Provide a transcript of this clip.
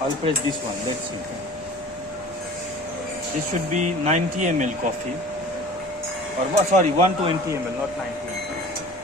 I'll press this one. Let's see. This should be 90 ml coffee. Or sorry, 120 ml, not 90 ml.